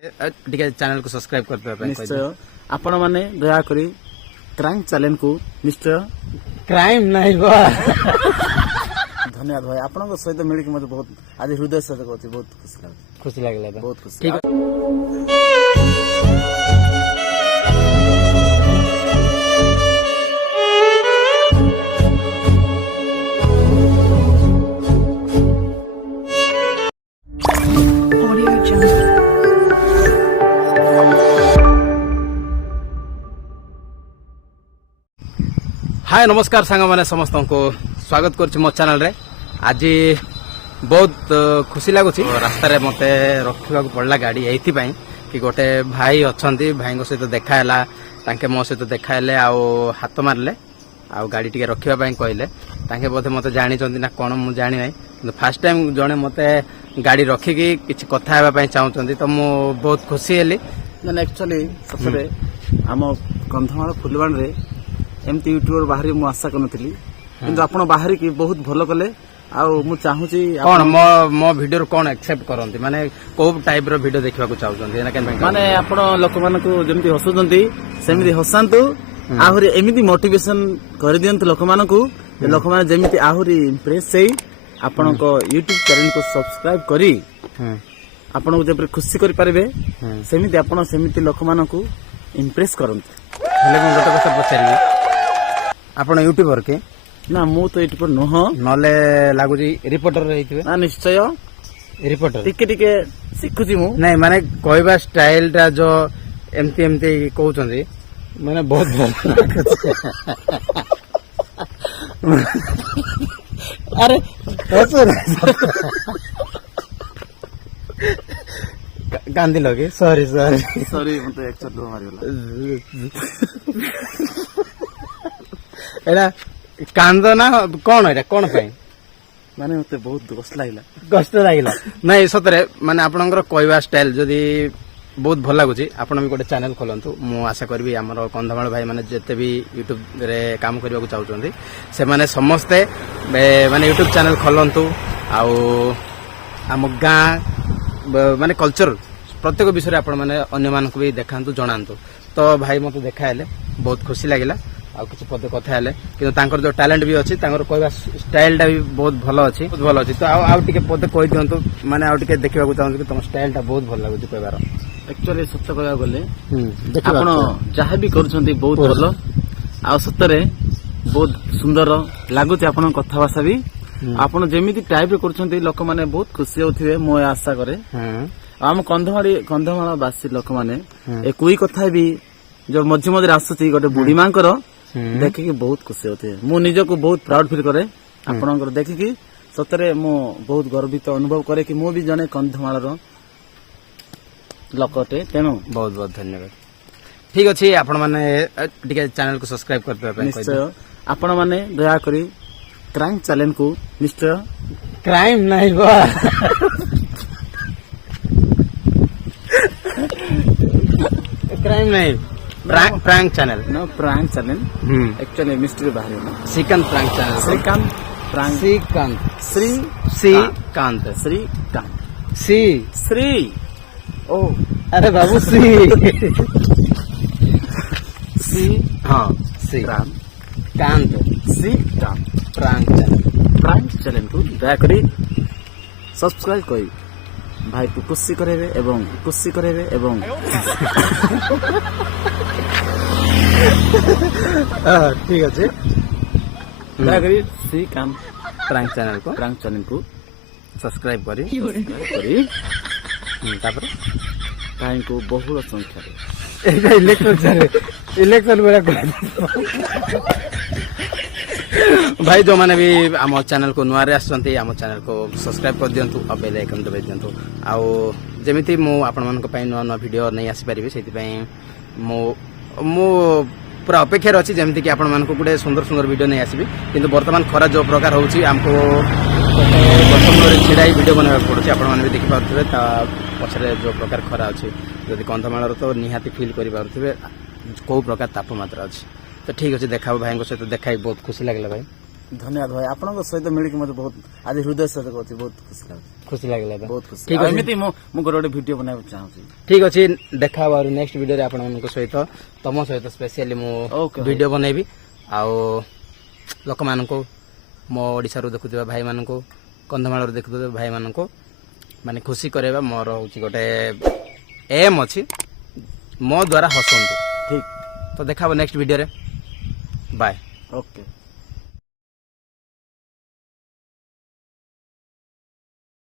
टिके चैनल को सब्सक्राइब करते निश्चय आपण माने दया करी क्राइम चैनल को निश्चय क्राइम नहीं बा धन्यवाद भाई आपन सहित मिल के मते बहुत आज हृदय से कहती बहुत खुशी लागला खुशी लागला बहुत खुशी ठीक Audio Jungle. हाय नमस्कार सांग मैंने समस्त को स्वागत कर मो चैनल रे आज बहुत खुशी लगुच रास्ता रे मते रखा पड़ला गाड़ी एथि कि गोटे भाई अच्छा भाई सहित देखाला तांके मो सहित देखाले आ हाथ मारले आ गाड़ी टिके रखा कहले तांके बोधे मते जानी ना कौन मु जानी ना फास्ट टाइम जड़े मते गाड़ी रखिकी किसी कथा हेबा चाहूँ तो मु बहुत खुशी हेली मैंने एक्चुअली सतरे आम कंधमाल फुलवाणी रे एमती यूट्यूबर बाहरी मु आशा करनथिली किंतु आपण बाहरी की बहुत भलो कले आ मु चाहूची कौन मो मो वीडियो कौन एक्सेप्ट करंती माने को टाइप रो वीडियो देखबा को चाहउछन ना केन माने आपण लोक मानकु जेमती हसुचंती सेमती हसांतु आहुरी एमिति मोटिवेशन कर दियंतु लोक मानकु लोक माने जेमिति आहुरी इंप्रेस सेई आपण को यूट्यूब चैनल को सब्सक्राइब करी आपण को जेपरे खुशी करि पारिबे सेमिति आपण सेमिति लोक मानकु इंप्रेस करंती हेले मु गोटे कथा पचारिबे आपण यूट्यूबर के ना मु तो यूट्यूबर नह नले लागुजी रिपोर्टर रहितबे ना निश्चय रिपोर्टर टिके टिके सिखुची मु नहीं माने कहबा स्टाइल टा जो एमती एमती कहउछंदी माने बहुत भल अरे गांधी लगे सॉरी सॉरी सॉरी मते एक्चुअली दो मारिला एडा कांद ना कौन एडा कौन पाई माने मते बहुत कष्ट लागला नहीं सतरे माने आपनकर कहवा स्टाइल जदी बहुत भल लगुच आपण भी गोटे चैनल खोलंतु मु आशा करबी हमर कंधमाल भाई माने जते भी यूट्यूब रे काम करबा को चाहउछंदी से माने समस्ते माने यूट्यूब चैनल खोलंतु आ हम गां माने कल्चर प्रत्येक विषय आपण माने अन्य मानक भी देखांतु जणांतु तो भाई मते देखाइले बहुत खुशी लागिला आ किछ पद कथा हेले किंतु तांकर जो टैलेंट भी अछि तांकर कहबा स्टाइल टा भी बहुत भलो अछि तो आ टिके पद कहि दियंतु माने आ टिके देखिबा को चाहंतु कि तुम स्टाइल टा बहुत भल लागुछि कहबार एक्चुअली सत्य कहया गले आपण जहा भी करूछंती बहुत भलो आ सत्तरे बहुत सुंदर लागुछि आपण कथा भाषा भी आपण जेमिति टाइप करूछंती लोक माने बहुत खुशी होथिबे मो आशा करे आम कंधमाल बासी लोक माने ए कोई कथा भी जो मझे मझे आसुची गोटे बुढ़ी मां देखिकी बहुत खुशी होती मु निजको बहुत प्राउड फील करे आपणकर देखिकी सतरे मु बहुत गर्वित अनुभव करे कि मु भी जने कंधमाल लोकटे तेणु बहुत बहुत धन्यवाद ठीक अच्छे आपण माने टिके चैनल को सब्सक्राइब करते निश्चय आपण माने दया करी क्राइम चैनल को निश्चय क्राइम नहीं बा क्राइम नहीं prank channel no prank channel actually mystery बाहर है Shrikant prank channel Shrikant prank Shrikant Shri ओ अरे बाबू हाँ कांत प्रैंक चैनल को दया करी सब्सक्राइब करी भाई को खुशी करेबे एवं ठीक अच्छे दया करी श्रीकांत प्रैंक चैनल को सब्सक्राइब करी तापर भाई को बहुल संख्या इलेक्शन बेला भाई जो माने भी आम चैनल को नुआ आसुँच आम चैनल को सब्सक्राइब कर दिंतु और बेल आइकन दबाई दिंतु आउ जमी मु आपण नुआ नुआ वीडियो नहीं आसीपारे से मु पूरा अपेक्षार अच्छी जमीक कि आपण गोटे सुंदर सुंदर वीडियो नहीं आसबि किंतु वर्तमान खरा जो प्रकार होची हमको गछ मूल छिड़ा वीडियो बनवा पड़ुछि आपण माने भी देखि पारुथिबे ता पछरे जो प्रकार खरा अछि जदि कंधमाल तो निहाती फील करि पारुथिबे को प्रकार तापमात्रा अछि तो ठीक अच्छे देखा भाई सहित देखा बहुत खुशी लगे भाई। ଧନ୍ୟବାଦ ଭାଇ ଆପଣଙ୍କ ସହିତ ମିଳିକି ମତେ ବହୁତ ଆଜି ହୃଦୟ ସହିତ କହୁଛି ବହୁତ ଖୁସି ଲାଗୁଛି ଖୁସି ଲାଗିଲା ତ ବହୁତ ଖୁସି ଠିକ ଆଉ ଅଛି। ଏମିତି ମୁଁ ଗୋଟେ ଭିଡିଓ ବନାଇବାକୁ ଚାହୁଁଛି ଠିକ ଅଛି ଦେଖା ହବ ନେକ୍ସଟ ଭିଡିଓରେ ଆପଣମାନଙ୍କ ସହିତ ତମ ସହିତ ସ୍ପେସିଆଲି ମୁଁ Okay, ଭିଡିଓ ବନେଇବି ଆଉ ଲୋକମାନଙ୍କୁ ମୋ ଓଡ଼ିଶାରୁ ଦେଖୁଥିବା ଭାଇମାନଙ୍କୁ କନ୍ଧମାଳରୁ ଦେଖୁଥିବା ଭାଇମାନଙ୍କୁ ମାନେ ଖୁସି କରାଇବା ମୋର ହଉଛି ଗୋଟେ ଏମ୍ ଅଛି ମୋ ଦ୍ୱାରା ହସନ୍ତୁ ଠିକ ତ ଦେଖା ହବ ନେକ୍ସଟ ଭିଡିଓରେ ବାଏ ଓକେ